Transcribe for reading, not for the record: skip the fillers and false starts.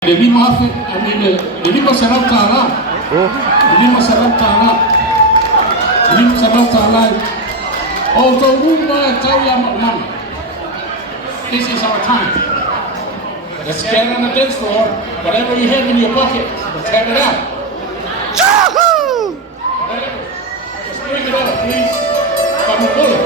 Jadi maaf, jadi masalah Ta'ala. Jadi masalah Ta'ala. Jadi masalah Ta'ala. Oh, so tahu yang mana? This is our time. Let's get on the dance floor. Whatever you have in your pocket, tear it out. Whatever. Just bring it up, please. Kamu boleh.